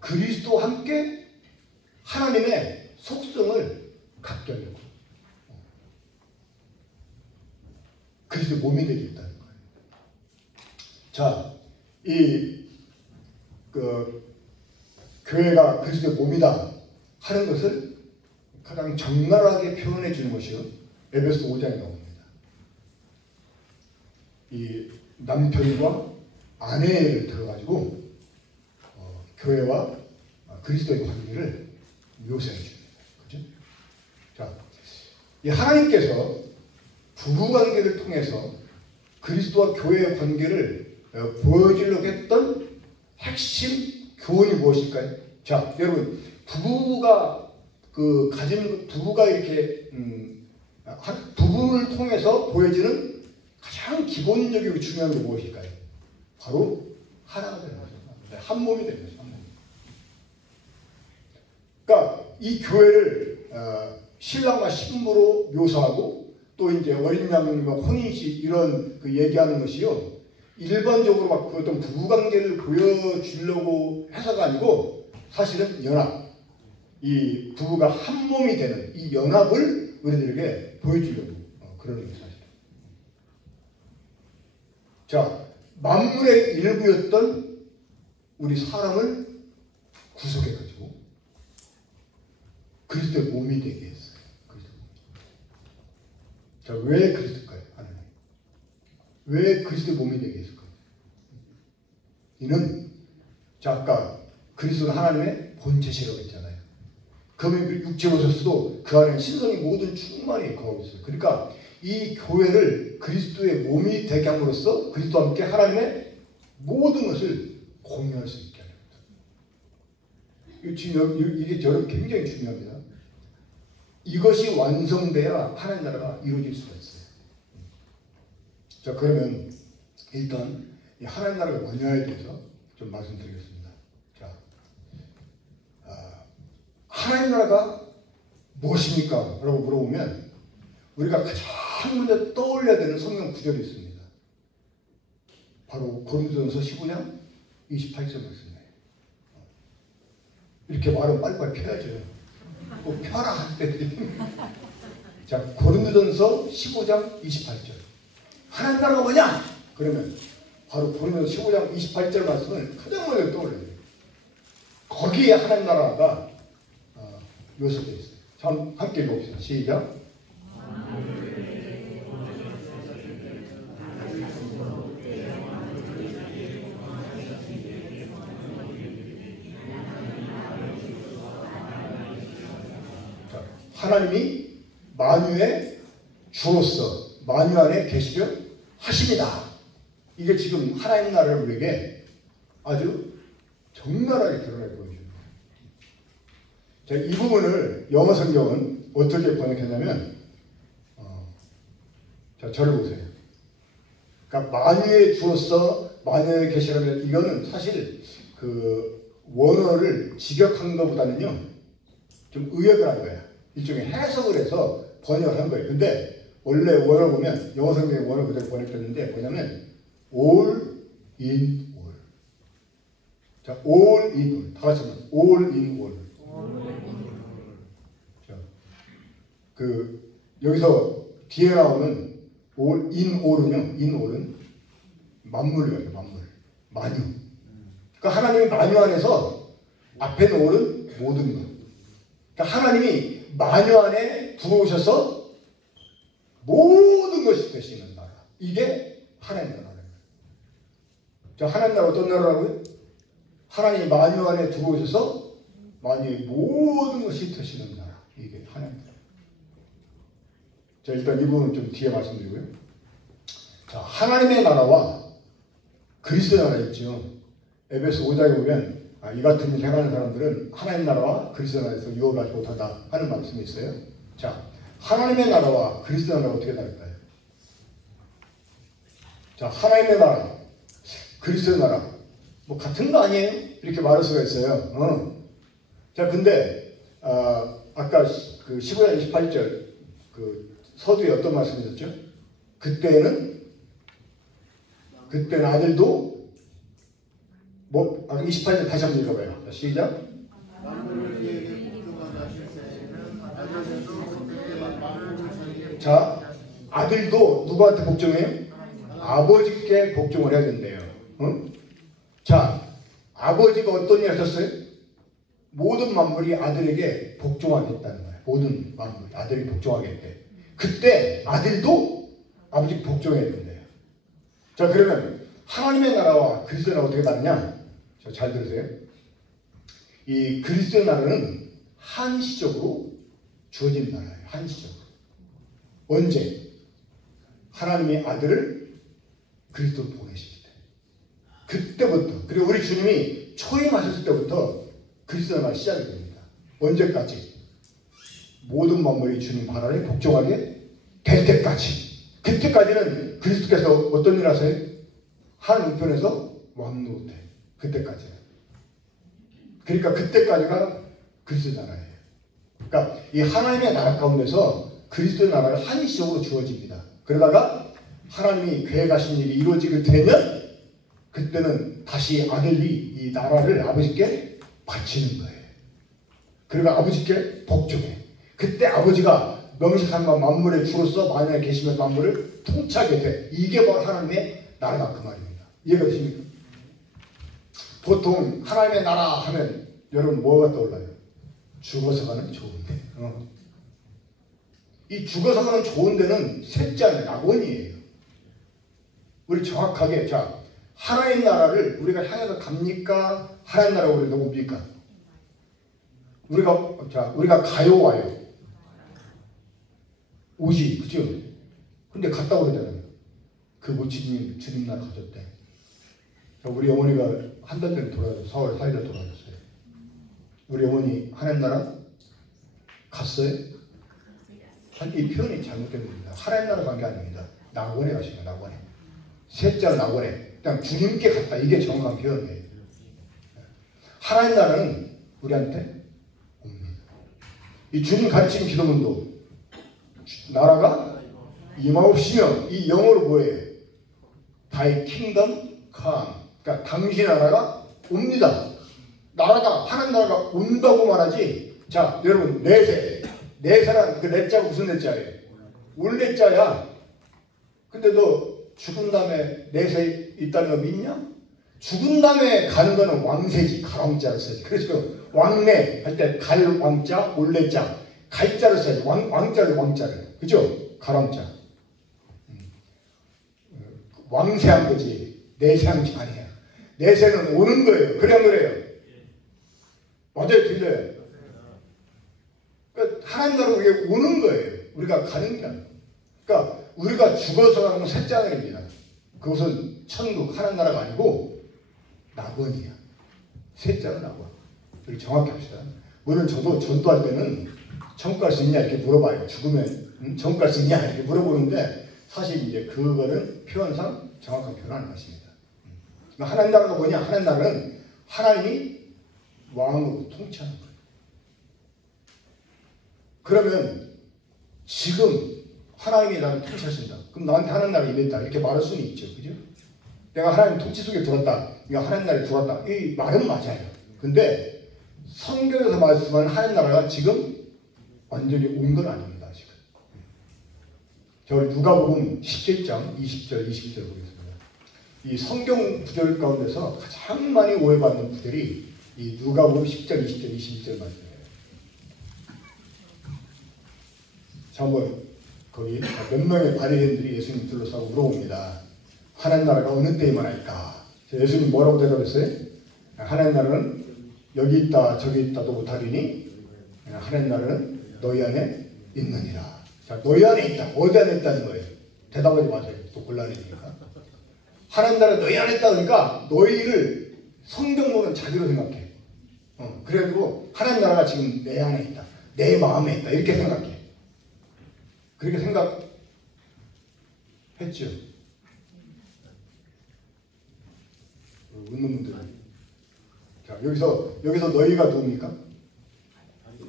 그리스도와 함께 하나님의 속성을 갖게 하려고 그리스도의 몸이 되게 했다는 거예요. 자, 교회가 그리스도의 몸이다 하는 것을 가장 적나라하게 표현해 주는 것이요, 에베소 5장에 나옵니다. 이 남편과 아내를 들어가지고 교회와 그리스도의 관계를 묘사해 줍니다. 그렇죠? 자, 이 하나님께서 부부 관계를 통해서 그리스도와 교회의 관계를 보여주려고 했던 핵심 교훈이 무엇일까요? 자, 여러분, 부부가 이렇게 부부를 통해서 보여지는 가장 기본적이고 중요한 게 무엇일까요? 바로 하나가 되는 거죠. 한 몸이 되는 거죠. 한 몸. 그러니까 이 교회를 신랑과 신부로 묘사하고 또 이제 어린 양과 혼인식 이런 얘기하는 것이요, 일반적으로 막 그 어떤 부부관계를 보여주려고 해서가 아니고 사실은 연합, 이 부부가 한 몸이 되는 이 연합을 우리들에게 보여주려고 그러는 게 사실. 자, 만물의 일부였던 우리 사람을 구속해가지고 그리스도의 몸이 되게 했어요. 자, 왜 그리스도일까요? 하나님. 왜 그리스도의 몸이 되게 했을까요? 이는, 자, 아까 그리스도는 하나님의 본체시라고 했잖아요. 그러면 육체로 오셨어도 그 안에 신성이 모든 충만히 거하고 있어요. 그러니까 이 교회를 그리스도의 몸이 되게 함으로써 그리스도와 함께 하나님의 모든 것을 공유할 수 있게 하는 겁니다. 이게 저는 굉장히 중요합니다. 이것이 완성돼야 하나님 나라가 이루어질 수가 있어요. 자, 그러면 일단 이 하나님 나라가 뭐냐에 대해서 좀 말씀드리겠습니다. 자, 하나님 나라가 무엇입니까? 라고 물어보면 우리가 가장 먼저 떠올려야 되는 성경 구절이 있습니다. 바로 고린도전서 15장 28절 말씀이에요. 이렇게 말은 빨리빨리 펴야죠. 꼭 펴라 할 때. 자, 고린도전서 15장 28절. 하나님 나라가 뭐냐? 그러면 바로 고린도전서 15장 28절 말씀을 가장 먼저 떠올려야 돼요. 거기에 하나님 나라가 묘사되어 있어요. 자, 함께 읽어봅시다. 시작. 하나님이 만유의 주로서 만유 안에 계시려 하십니다. 이게 지금 하나님 나라를 우리에게 아주 적나라하게 드러내 보여줍니다. 자, 이 부분을 영어 성경은 어떻게 번역했냐면, 자, 저를 보세요. 그러니까 만유의 주로서 만유에 계시라면, 이거는 사실 그 원어를 직역한 것보다는요 좀 의역을 한 거야. 일종의 해석을 해서 번역을 한 거예요. 근데 원래 원어를 보면, 영어 성경의 원어 그대로 번역됐는데 뭐냐면 all in all. 자, all in all. 다 같이 한번. all in all. 자, 여기서 뒤에 나오는 all in all은요. in all은 만물이에요. 만물. 만유. 그러니까 하나님이 만유 안에서 앞에 있는 all은 모든 것. 그러니까 하나님이 만유 안에 들어오셔서 모든 것이 되시는 나라. 이게 하나님 나라예요. 자, 하나님 나라 어떤 나라라고요? 하나님이 만유 안에 들어오셔서 만유의 모든 것이 되시는 나라. 이게 하나님 나라. 자, 일단 이 부분은 좀 뒤에 말씀드리고요. 자, 하나님의 나라와 그리스도의 나라 있죠. 에베소 5장에 보면 이 같은 일 행하는 사람들은 하나님 나라와 그리스도의 나라에서 유업하지 못하다 하는 말씀이 있어요. 자, 하나님의 나라와 그리스도의 나라가 어떻게 다를까요? 자, 하나님의 나라, 그리스도의 나라 뭐 같은 거 아니에요? 이렇게 말할 수가 있어요. 자, 근데 아까 그 15장 28절 그 서두에 어떤 말씀이셨죠? 그때는 아들도 뭐 28절 다시 한번 읽어봐요. 자, 시작. 자, 아들도 누구한테 복종해요? 아버지께 복종을 해야 된대요. 자, 아버지가 어떤 일 하셨어요? 모든 만물이 아들에게 복종하겠다는 거예요. 모든 만물이 아들에게 복종하겠대. 그때 아들도 아버지께 복종해야 된대요. 자, 그러면 하나님의 나라와 그리스도의 나라가 어떻게 다르냐? 자, 잘 들으세요. 이 그리스도의 나라는 한시적으로 주어진 나라예요. 한시적으로. 언제? 하나님의 아들을 그리스도로 보내실 때. 그때부터. 그리고 우리 주님이 초임하셨을 때부터 그리스도의 나라가 시작이 됩니다. 언제까지? 모든 만물이 주님 바라에 복종하게 될 때까지. 그때까지는 그리스도께서 어떤 일 하세요? 한 우편에서 왕노릇해. 그때까지는. 그러니까 그때까지가 그리스도의 나라예요. 그러니까 이 하나님의 나라 가운데서 그리스도의 나라가 한시적으로 주어집니다. 그러다가 하나님이 계획하신 일이 이루어지게 되면 그때는 다시 아들이 이 나라를 아버지께 바치는 거예요. 그러니까 아버지께 복종해. 그때 아버지가 명식하는 만물의 주로서 만약에 계시면 만물을 통치하게 돼. 이게 바로 하나님의 나라다 그 말입니다. 이해가 되십니까? 보통 하나님의 나라 하면 여러분 뭐가 떠올라요? 죽어서 가는 좋은데. 이 죽어서 가는 좋은 데는 셋째 낙원이에요. 우리 정확하게 자 하나님 나라를 우리가 향해서 갑니까? 하나님 나라가 우리가 옵니까? 우리가 가요 와요? 오지, 그죠? 근데 갔다 오잖아요. 그 모친님 주님 나라 가셨대. 우리 어머니가 한 달 전에 돌아가셨어요. 4월 4일에 돌아가셨어요. 우리 어머니 하나님 나라 갔어요? 이 표현이 잘못된 겁니다. 하나님 나라 간 게 아닙니다. 낙원에 가신 거예요. 낙원에. 셋째는 낙원에. 그냥 주님께 갔다. 이게 정확한 표현이에요. 하나님 나라는 우리한테 옵니다. 이 주님 가르치는 기도문도 나라가 임하옵시며 이 영어로 뭐예요? Thy kingdom come. 그러니까 당신 나라가 옵니다. 나라가 하나님 나라가 온다고 말하지. 자, 여러분 내세란 그 내자가 무슨 내자예요? 올내자야. 근데 너 죽은 다음에 내세 있다는 거 믿냐? 죽은 다음에 가는 거는 왕세지. 가왕자를 써야지. 그래서 왕래 할 때 갈 왕자, 올내자, 갈자를 써야지. 왕자를. 그죠? 가왕자. 왕세한 거지. 내세한 게 아니야. 내세는 오는 거예요. 그래 안 그래요? 맞아요, 틀려요. 그러니까 하나님 나라가 우리가 오는 거예요. 우리가 가는 게 아니에요. 그러니까 우리가 죽어서 가는 건 셋째 하늘입니다. 그것은 천국 하나님 나라가 아니고 낙원이야. 셋째는 낙원. 우리 정확히 합시다. 물론 저도 전도할 때는 천국 갈 수 있냐 이렇게 물어봐요. 죽으면 천국 갈 수 있냐 이렇게 물어보는데 사실 이제 그거는 표현상 정확한 표현 안 하십니다. 하나님 나라가 뭐냐? 하나님 나라는 하나님이 왕으로 통치하는 거예요. 그러면 지금 하나님이 나를 통치하신다. 그럼 나한테 하나님 나라가 임했다. 이렇게 말할 수는 있죠. 그죠? 내가 하나님 통치 속에 들었다. 내가 하나님 나라에 들어왔다. 이 말은 맞아요. 근데 성경에서 말씀하는 하나님 나라가 지금 완전히 온 건 아닙니다. 지금. 자, 우리 누가복음 17장 20절 20절 보겠습니다. 이 성경 구절 가운데서 가장 많이 오해받는 구절이 이 누가복음 10절 20절 21절 말씀이에요. 자, 한번 거기 몇 명의 바리새인들이 예수님 둘러싸고 물어봅니다. 하나님 나라가 어느 때에 임하나이까? 예수님 뭐라고 대답했어요? 하나님 나라는 여기 있다 저기 있다도 못하리니 하나님 나라는 너희 안에 있느니라. 자, 너희 안에 있다. 어디 안에 있다는 거예요? 대답하지 마세요. 또 곤란해지니까. 하나님 나라 너희 안에 있다 그러니까 너희를 성경으로는 자기로 생각해. 그래가지고 하나님 나라가 지금 내 안에 있다. 내 마음에 있다. 이렇게 생각해. 그렇게 생각했죠. 웃는 분들은. 자, 여기서 너희가 누굽니까?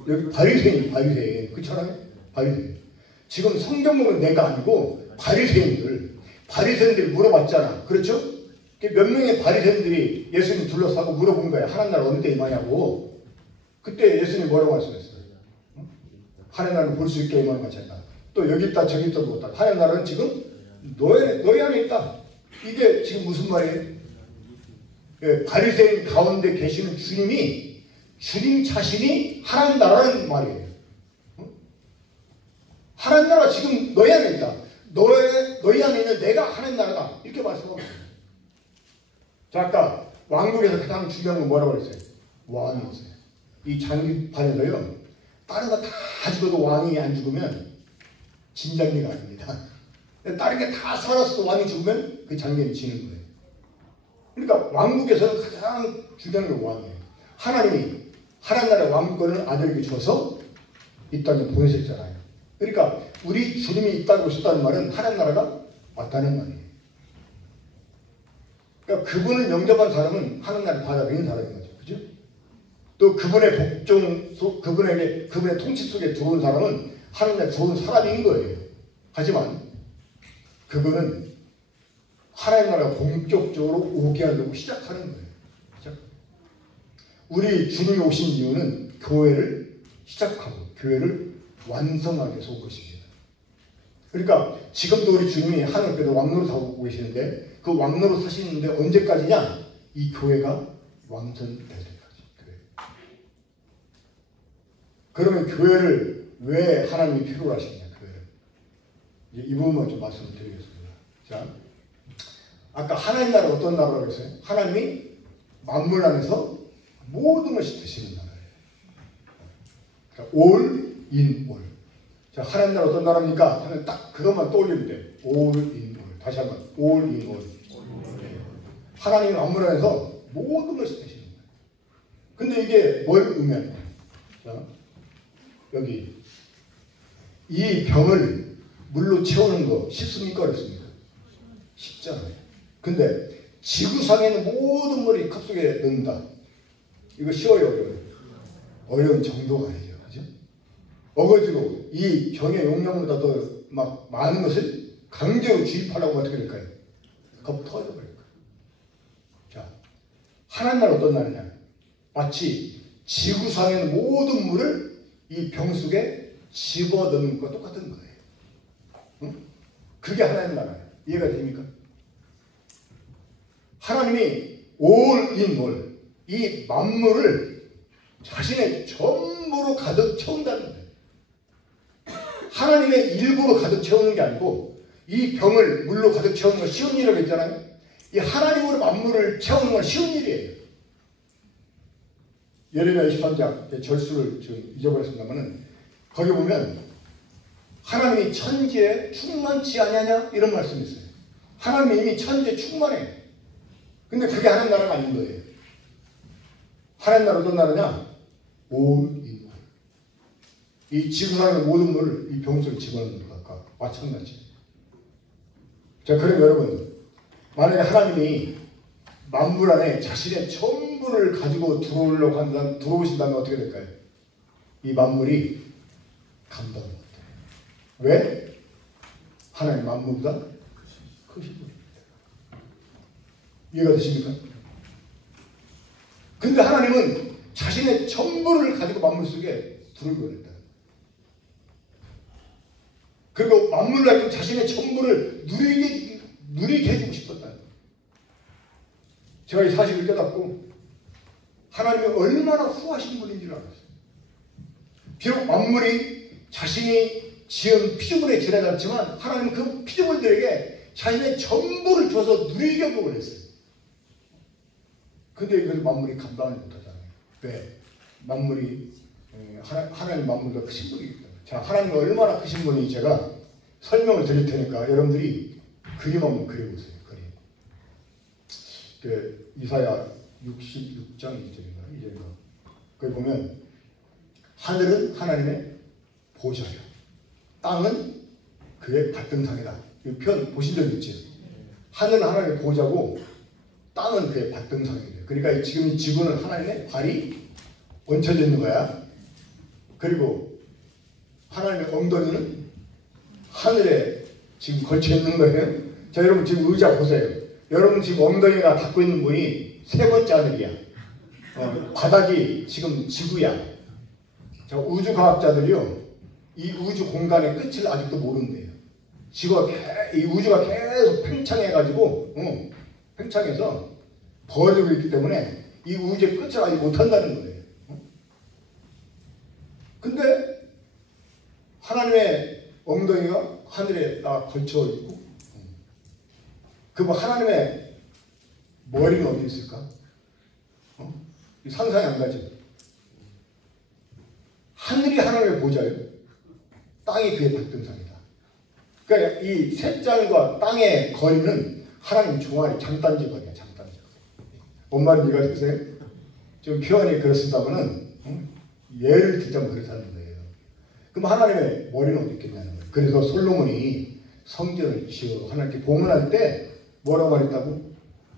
여기 바리새인. 그렇잖아요? 바리새인. 지금 성경 보면 내가 아니고 바리새인들이 물어봤잖아. 그렇죠? 몇 명의 바리새인들이 예수님 둘러싸고 물어본 거야. 하나님 나라 어느 때 임하냐고. 그때 예수님 뭐라고 말씀했어요? 하나님 나라는 볼 수 있게 임하는 것이 아니라 또 여기 있다 저기 있다 못다. 하나님 나라는 지금 너희 안에 있다. 이게 지금 무슨 말이에요? 바리새인 가운데 계시는 주님 자신이 하나님 나라는 말이에요. 하나님 나라가 지금 너희 안에 있다. 너희 안에 있는 내가 하나님 나라다. 이렇게 말씀하고 있어요. 자, 아까 왕국에서 가장 중요한 건 뭐라고 그랬어요? 왕이었어요. 이 장기판에서요. 다른 거 다 죽어도 왕이 안 죽으면 진장기가 아닙니다. 다른 게 다 살았어도 왕이 죽으면 그 장기는 지는 거예요. 그러니까 왕국에서는 가장 중요한 게 왕이에요. 하나님이 하나님 나라의 왕권을 아들에게 줘서 이 땅에 보내셨잖아요. 그러니까 우리 주님이 이 땅에 오셨다는 말은 하나님 나라가 왔다는 말이에요. 그러니까 그분을 영접한 사람은 하나님 나라를 받아들이는 사람인 거죠. 그죠? 또 그분의 그분의 통치 속에 들어온 사람은 하나님 나라에 들어온 사람인 거예요. 하지만 그거는 하나님 나라가 본격적으로 오게 하려고 시작하는 거예요. 그렇죠? 우리 주님이 오신 이유는 교회를 시작하고 교회를 완성하게 해서 온 것입니다. 그러니까 지금도 우리 주님이 하늘에서 왕노릇 하고 계시는데 그 왕노릇 하시는데 언제까지냐? 이 교회가 완성될 때까지. 그러면 교회를 왜 하나님이 필요로 하시냐? 교회를. 이제 이 부분만 좀 말씀을 드리겠습니다. 자, 아까 하나님 나라 어떤 나라라고 했어요? 하나님이 만물 안에서 모든 것이 되시는 나라예요. 그러니까 all in all. 자, 하나님 나라 어떤 나라입니까? 하면 딱 그것만 떠올리면 돼. all in all. 다시 한번 all in all. 하나님이 만물 안에서 모든 것이 되시는 거예요. 근데 이게 뭘 의미하냐? 자, 여기 이 병을 물로 채우는 거 쉽습니까? 어렵습니까? 쉽잖아요. 근데 지구상에 있는 모든 물이 컵속에 넣는다. 이거 쉬워요, 어려워요? 어려운 정도가 아니죠. 그죠? 어거지로 이 병의 용량보다 더 막 많은 것을 강제로 주입하려고 어떻게 될까요? 컵 터져버릴 거예요. 자, 하나님 나라 어떤 나라냐? 마치 지구상에 있는 모든 물을 이 병 속에 집어넣는 것과 똑같은 거예요. 응? 그게 하나님 나라예요. 이해가 됩니까? 하나님이 all in all, 이 만물을 자신의 전부로 가득 채운다는 거예요. 하나님의 일부로 가득 채우는 게 아니고 이 병을 물로 가득 채우는 건 쉬운 일이라고 했잖아요. 이 하나님으로 만물을 채우는 건 쉬운 일이에요. 예레미야 23장 절수를 지금 잊어버렸습니다만은 거기 보면 하나님이 천지에 충만치 아니하냐 이런 말씀이 있어요. 하나님이 이미 천지에 충만해. 근데 그게 하나님 나라가 아닌 거예요. 하나님 나라 어떤 나라냐? all in all. 이 지구상의 모든 물을 이 병 속에 집어넣는 것과 마찬가지. 자, 그럼 여러분, 만약에 하나님이 만물 안에 자신의 전부를 가지고 들어오신다면 어떻게 될까요? 이 만물이 감당을 못해요. 왜? 하나님 만물보다 크신 분입니다. 이해가 되십니까? 근데 하나님은 자신의 전부를 가지고 만물 속에 불을 보냈다. 그리고 만물을 가지고 자신의 전부를 누리게 해주고 싶었다. 제가 이 사실을 깨닫고 하나님이 얼마나 후하신 분인 줄 알았어요. 비록 만물이 자신이 지은 피조물에 지나갔지만 하나님은 그 피조물들에게 자신의 전부를 줘서 누리게 하고 그랬어요. 근데 이걸 만물이 감당하지 못하잖아요. 왜? 만물이 하나님 만물과 크신 분이기 때문에. 자, 하나님이 얼마나 크신 분인지 제가 설명을 드릴 테니까 여러분들이 그림 한번 그려보세요. 그림. 그 이사야 66장 2절인가? 이제인가? 거기 보면 하늘은 하나님의 보좌요. 땅은 그의 발등상이다. 이 표현 보신 적 있지? 하늘은 하나님의 보좌고 땅은 그의 발등상이래요. 그러니까 지금 이 지구는 하나님의 발이 얹혀져 있는 거야. 그리고 하나님의 엉덩이는 하늘에 지금 걸쳐 있는 거예요. 자, 여러분 지금 의자 보세요. 여러분 지금 엉덩이가 닿고 있는 분이 세 번째 하늘이야. 바닥이 지금 지구야. 자, 우주과학자들이요, 이 우주 공간의 끝을 아직도 모른대요. 이 우주가 계속 팽창해가지고, 팽창해서 벌어지고 있기 때문에 이 우주의 끝을 아직 못한다는 거예요. 근데 하나님의 엉덩이가 하늘에 딱 걸쳐 있고, 하나님의 머리는 어디 있을까? 상상이 안 가지. 하늘이 하나님의 보좌예요. 땅이 그의 발등상이다. 그러니까 이 셋장과 땅의 거리는 하나님 종아리 장단지 거리야. 장단지. 뭔 말인지 이해가 되세요? 좀 표현이 그렇습니다만은 예를 들자면 그렇다는 거예요. 그럼 하나님의 머리는 어디 있겠냐는 거예요. 그래서 솔로몬이 성전을 지어 하나님께 봉헌할 때 뭐라고 말했다고?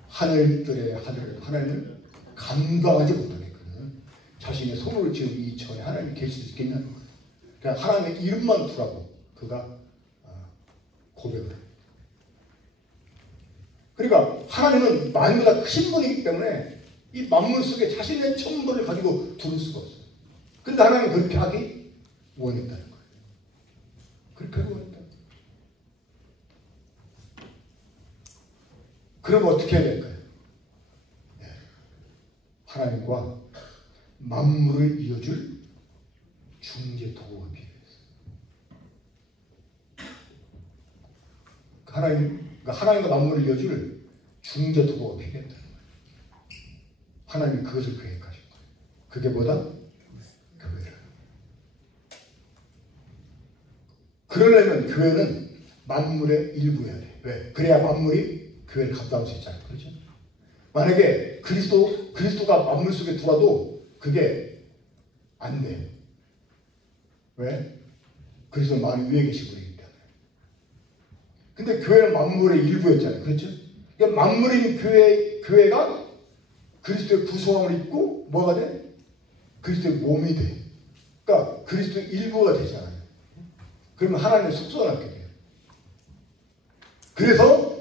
하늘들의 하늘을 하나님을 감당하지 못하겠거든. 자신의 손으로 지은 이 전에 하나님이 계실 수 있겠냐는 거예요. 그냥 하나님의 이름만 두라고 그가 고백을 해요. 그러니까 하나님은 만물보다 크신 분이기 때문에 이 만물 속에 자신의 전부를 가지고 두를 수가 없어요. 근데 하나님은 그렇게 하기 원했다는 거예요. 그렇게 하기 원했다. 그럼 어떻게 해야 될까요? 하나님과 만물을 이어줄 중재 도구가 필요했어요. 하나님과 만물을 이어줄 중재 도구가 필요했다는 거예요. 하나님이 그것을 계획하신 거예요. 그게 뭐다? 교회를. 그러려면 교회는 만물의 일부여야 돼. 왜? 그래야 만물이 교회를 감당할 수 있잖아요. 그렇죠? 만약에 그리스도가 만물 속에 들어와도 그게 안 돼요. 왜? 그리스도는 만물 위에 계신 분이기 때문에. 근데 교회는 만물의 일부였잖아요. 그렇죠? 그러니까 만물인 교회가 그리스도의 구성함을 입고 뭐가 돼? 그리스도의 몸이 돼. 그러니까 그리스도의 일부가 되잖아요. 그러면 하나님의 속성을 갖게 돼요. 그래서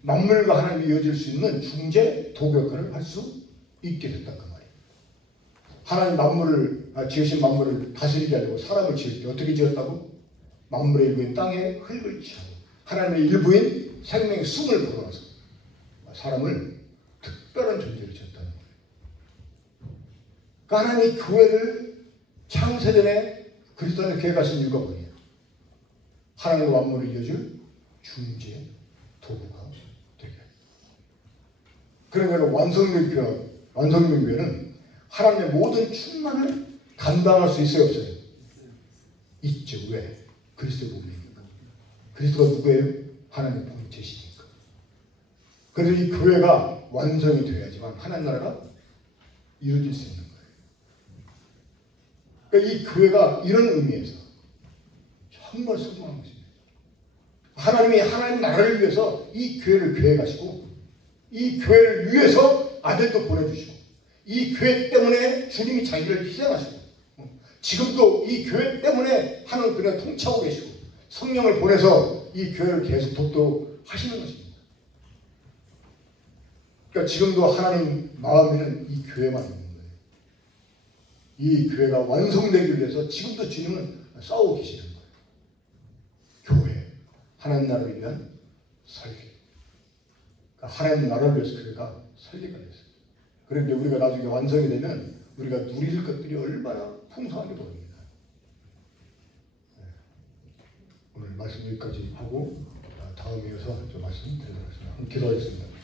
만물과 하나님이 이어질 수 있는 중재 도구 역할을 할 수 있게 됐다 그 말이에요. 하나님 지으신 만물을 다스리게 하려고 사람을 지을 때 어떻게 지었다고? 만물의 일부인 땅에 흙을 취하고 하나님의 일부인 생명의 숨을 불어넣어서 사람을 특별한 존재로 지었다는 거예요. 그러니까 하나님이 교회를 창세전에 그리스도 안에 계획하신 이유가 뭐예요? 하나님과 만물을 이어줄 중재 도구가 되게. 그러면 완성된 교회는 하나님의 모든 충만을 감당할 수 있어요, 없어요? 있죠. 왜? 그리스도의 몸이니까. 그리스도가 누구예요? 하나님의 본체시니까. 그래서 이 교회가 완성이 되어야지만 하나님 나라가 이루어질 수 있는 거예요. 그러니까 이 교회가 이런 의미에서 정말 소중한 것입니다. 하나님이 하나님 나라를 위해서 이 교회를 계획하시고 이 교회를 위해서 아들도 보내주시고 이 교회 때문에 주님이 자기를 희생하시고 지금도 이 교회 때문에 하나님 그냥 통치하고 계시고 성령을 보내서 이 교회를 계속 돕도록 하시는 것입니다. 그러니까 지금도 하나님 마음에는 이 교회만 있는 거예요. 이 교회가 완성되기 위해서 지금도 주님은 싸우고 계시는 거예요. 교회, 하나님 나라를 위한 설계. 그러니까 하나님 나라를 위해서 교회가 설계가 됐어요. 그런데 우리가 나중에 완성이 되면 우리가 누릴 것들이 얼마나 풍성하게 보입니다. 네. 오늘 말씀 여기까지 하고 다음에 이어서 좀 말씀 드리도록 하겠습니다. 기도하겠습니다.